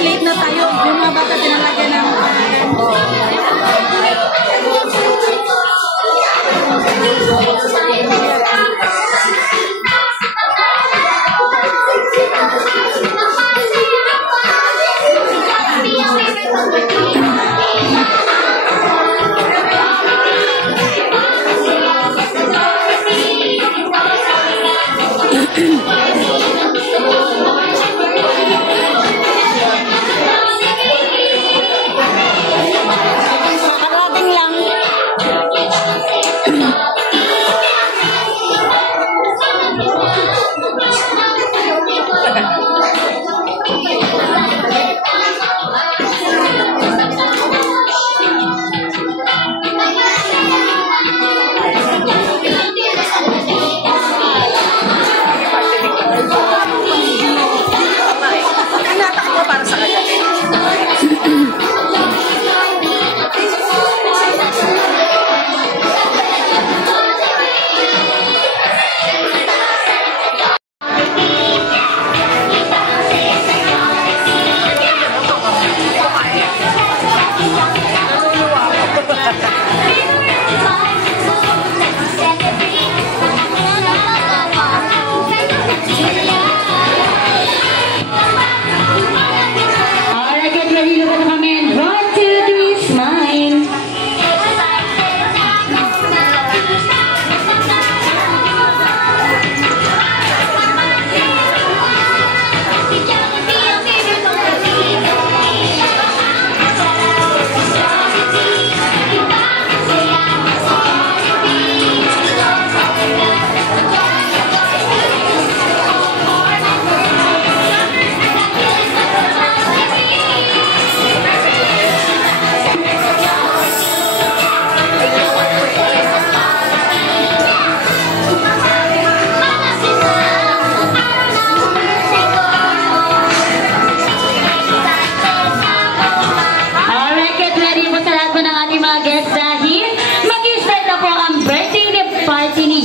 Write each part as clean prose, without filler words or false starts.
Late na tayo. Yung mga bata tinalagyan ng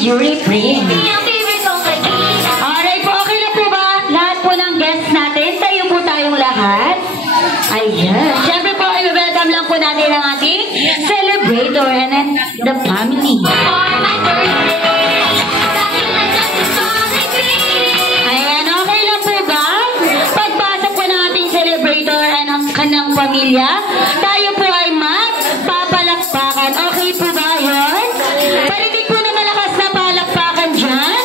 Yuri Prince. Alright po, okay lang po ba? Lahat po ng guests natin, tayo po tayong lahat. Ayan. Siyempre po, i-welcome lang po natin ang ating celebrator and the family. Ayan, okay lang po ba? Pagpasok po ng ating celebrator and ang kanang pamilya, tayo po ay magpapalakpakan. Okay po ba yun? Parinig po na malakas na palakpakan dyan.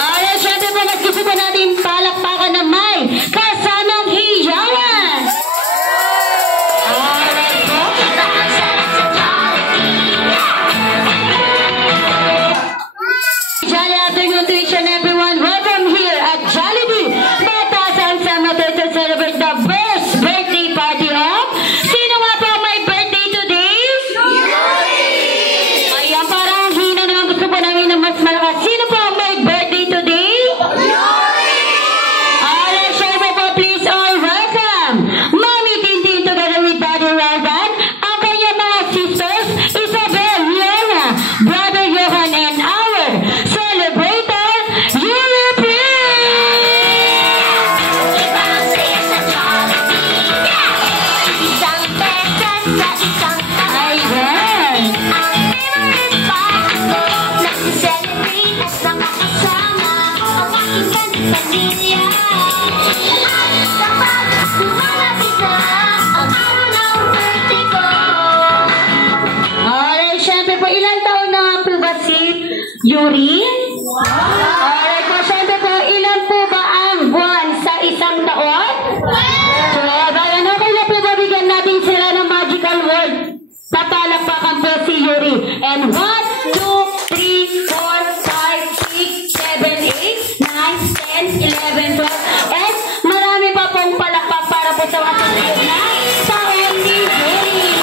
Alright, syempre po, gusto po natin palakpakan na may kasamang hiyawan. Alright po. Jolly afternoon to each and everyone. Welcome here at Jollibee Batasan Cemetery to celebrate the first birthday party of... Sino nga po may birthday today? Ayan, parang hina naman, gusto po namin na mas malakas. Sino po may birthday today? Alright, syempre po, please all welcome Mommy Tintin together with Daddy Roldan, ang kanyang mga sisters, Isabel, Liana, Brother Johan, and our celebrator, Yuri Prince! Ayan! Alright, syempre po, ilang taon na nga po ba si Yuri? Alright po, syempre po, ilan po ba ang buwan sa isang taon? So, bayan, okay na po ba bigyan natin sila ng magical word? Papalakpakan po si Yuri. And 1, 2, 3, 4, 5, 6, 7, 8, 9, 10, 11, 12, and marami pa pong palakpak para po sa masusunod na taon ni Yuri.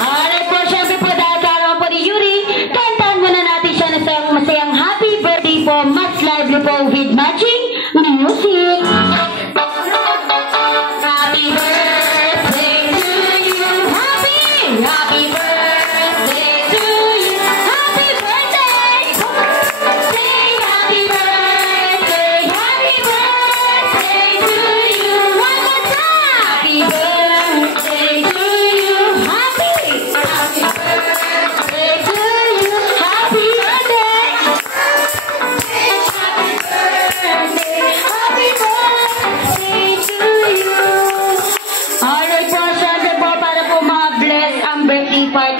Alright po, syempre po, dahil karawan po ni Yuri, kantaan muna natin siya na sa masayang happy birthday po, mas lively po with matching music. Happy birthday to you, happy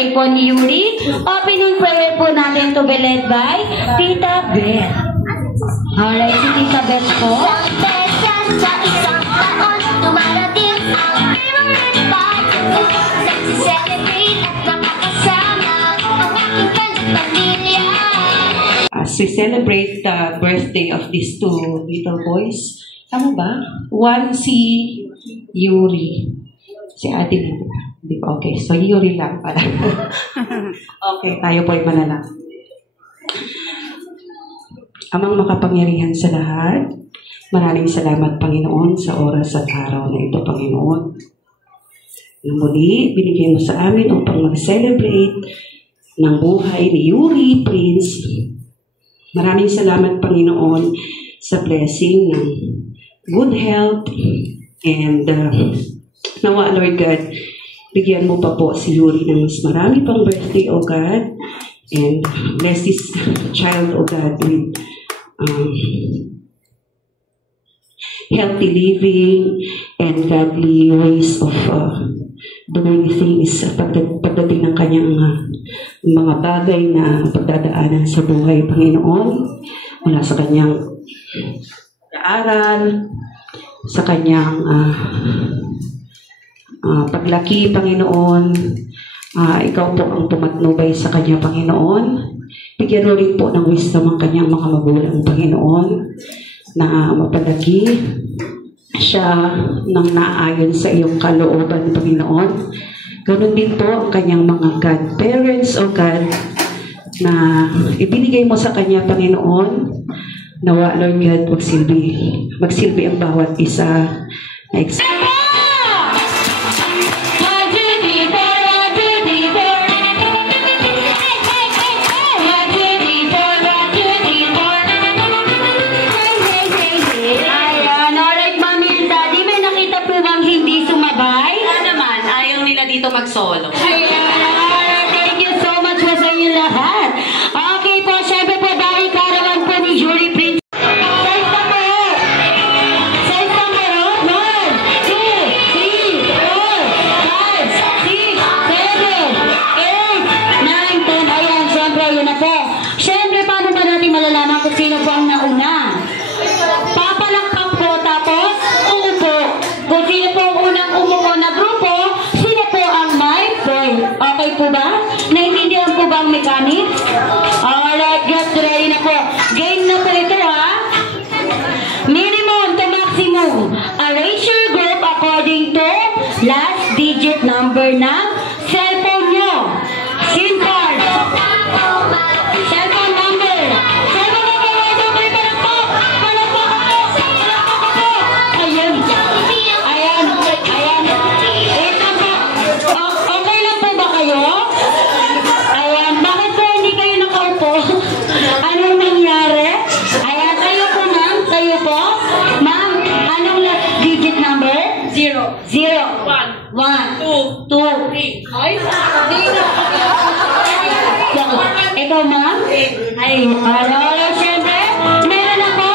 birthday po ni Yuri. Opening prayer po natin to be led by Tita Beth. Alright, si Tita Beth po. Sa isang taon, dumarating ang favorite part. Celebrate at makakasama ang aking pamilya. As we celebrate the birthday of these two little boys, tama ba? One si Yuri. Si Ate hindi pa. Okay, so Yuri lang pala. Okay, tayo po ay manalangin. Amang makapangyarihan sa lahat, maraming salamat, Panginoon, sa oras at araw na ito, Panginoon. Na muli, binigyan mo sa amin upang mag-celebrate ng buhay ni Yuri Prince. Maraming salamat, Panginoon, sa blessing ng good health and nawa, Lord God, bigyan mo pa po si Yuri ng mas marami pang birthday, O God, and bless this child, O God, with healthy living and godly ways of doing things pagdating ng kanyang mga bagay na pagdadaanan sa buhay, Panginoon, mula sa kanyang aral, sa kanyang paglaki, Panginoon. Ikaw po ang pumatnubay sa kanya, Panginoon. Bigyan mo rin po ng wisdom ang kanyang mga magulang, Panginoon, na mapalagi siya ng naayon sa iyong kalooban, Panginoon. Ganun din po ang kanyang mga godparents, O God, na ibinigay mo sa kanya, Panginoon. Nawa, Lord God, magsilbi ang bawat isa na mag-solo. Thank you so much po sa inyo lahat. Okay po, syempre po dahil karawan po ni Yuri Prince. Size na po. Size number 1, 2, 3, 4, 5, 6, 7, 8, 9, 10. Ayan, syempre yun na po. Syempre, paano ba natin malalaman kung sino po ang nauna? Papalakpak po, tapos umupo. Kung sino po ang unang umupo na grupo, okay po ba? Naintindihan po ba ang mechanics? Alright, get ready na po. Game na po ito, ha? Minimum to maximum. Arrange your group according to last digit number ng cellphone nyo. SIM card. Cellphone number. Cellphone number. Ito kayo palakpak. Palakpak ako. Palakpak ako. Ayan. Ayan. Ayan. Ito po. Okay lang po ba kayo? Ayan. Bakit po hindi kayo nakaupo? Anong nangyari? Ayan. Kayo po, ma'am. Kayo po. Ma'am, anong digit number? 0. 0. 1. 1. 2. 2. 3. Ay, Ikaw, ma'am? Ay, alright, syempre, meron ako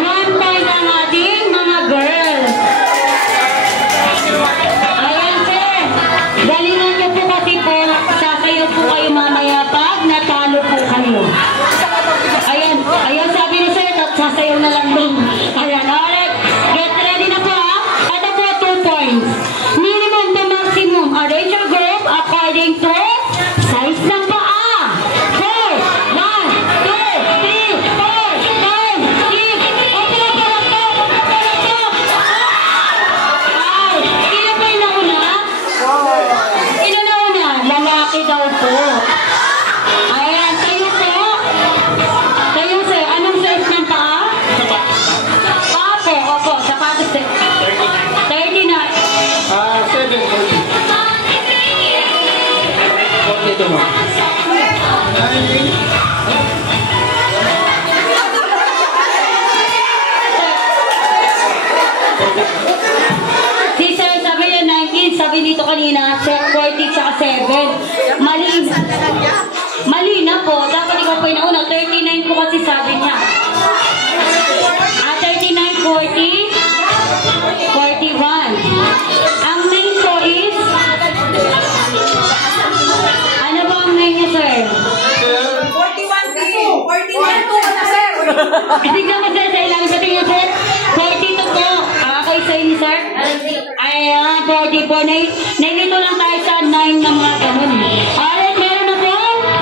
1 point ang ating mga girls. Ayan, sir. Galingan niyo po kasi po, sasayaw po kayo mamaya pag natalo po kayo. Ayan, ayan, sabi ni sir, sasayaw na lang doon. Ayan, alright. Get ready na po, ha? Ito po, 2 points. Minimum to maximum. Arrange your group according to size ng paa. 4, 1, 2, 3, 4, 5, 6. Okay na pala po. Ay, sino po yung nauna? Sino nauna? Lalaki daw po. Ayan, kayo po. Kayo, sir. Anong size ng paa? Paa po. Opo, sapatos. 39. 42 mo. Si sir, sabi niya 19, sabi dito kanina, 40 tsaka 7. Mali na po. Dapat ikaw po yung nauna. 39 po kasi sabi niya. 39, 40, 41. Ang 9 po is, ano Hindi ka magkasailan sa tingin, sir. 42 po. Okay sa inyo, sir? Ayan, 44. Nailito lang tayo sa 9 ng mga ganun. Alright, meron na po.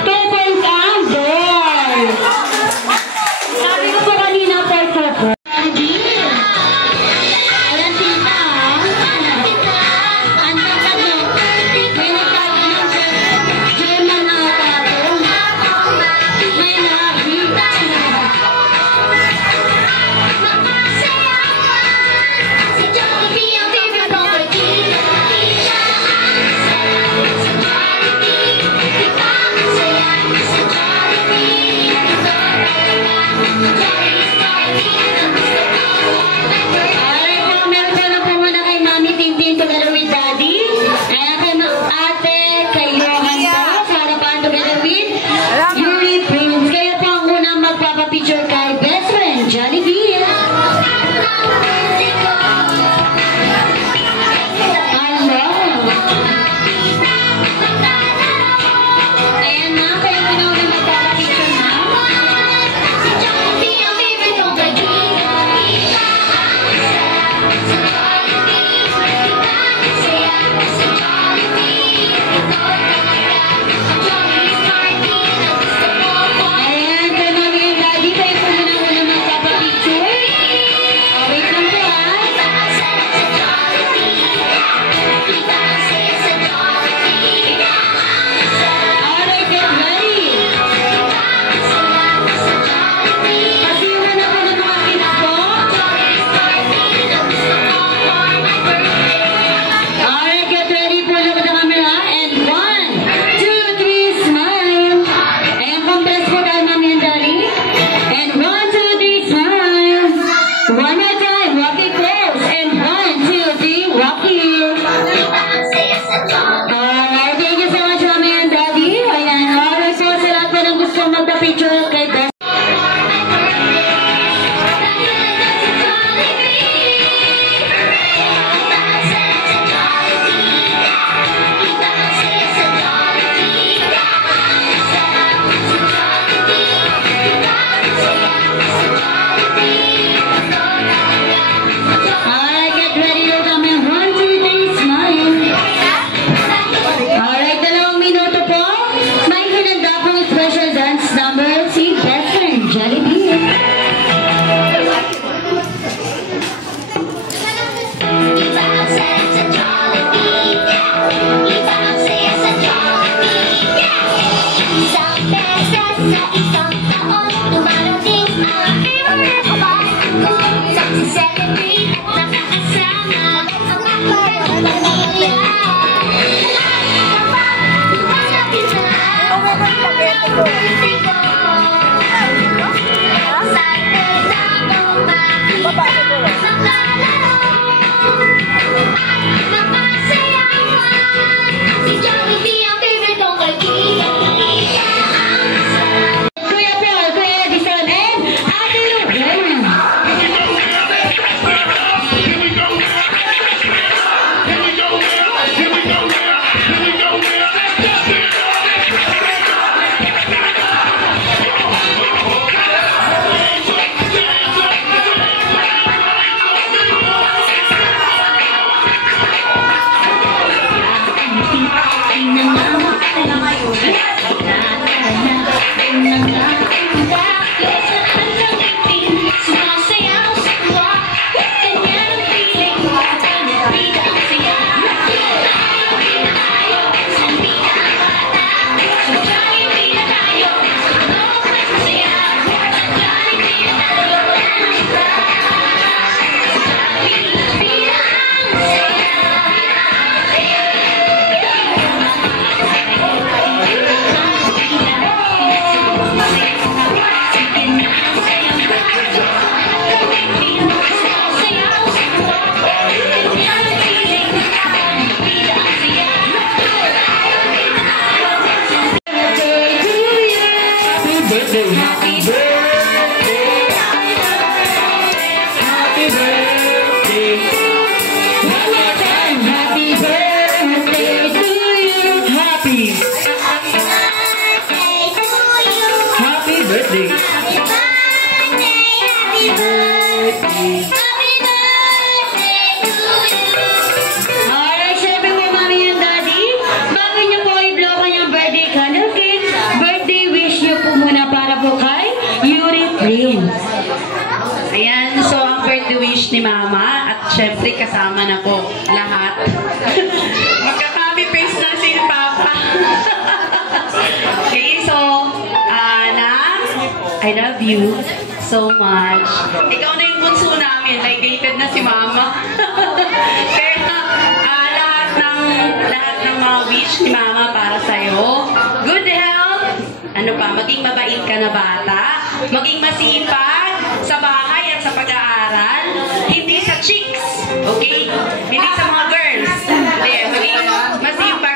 2 points ang goal. Sabi ko po kanina, 4 po. Ayan, tita. Ang tita mo. May nagtatanong sa German na tato. May nakita. Dahil kasama na po lahat. Magka-copy paste na si Papa. Okay, so, Ana, I love you so much. Ikaw na yung bunso namin. Ligated na si Mama. Kaya, lahat ng mga wish ni Mama para sa'yo. Good health. Ano pa, maging mabait ka na bata. Maging masipag sa bahay at sa pag-aaral. Hindi sa chicks. Okay? Hindi sa mga girls. Hindi, maging masipag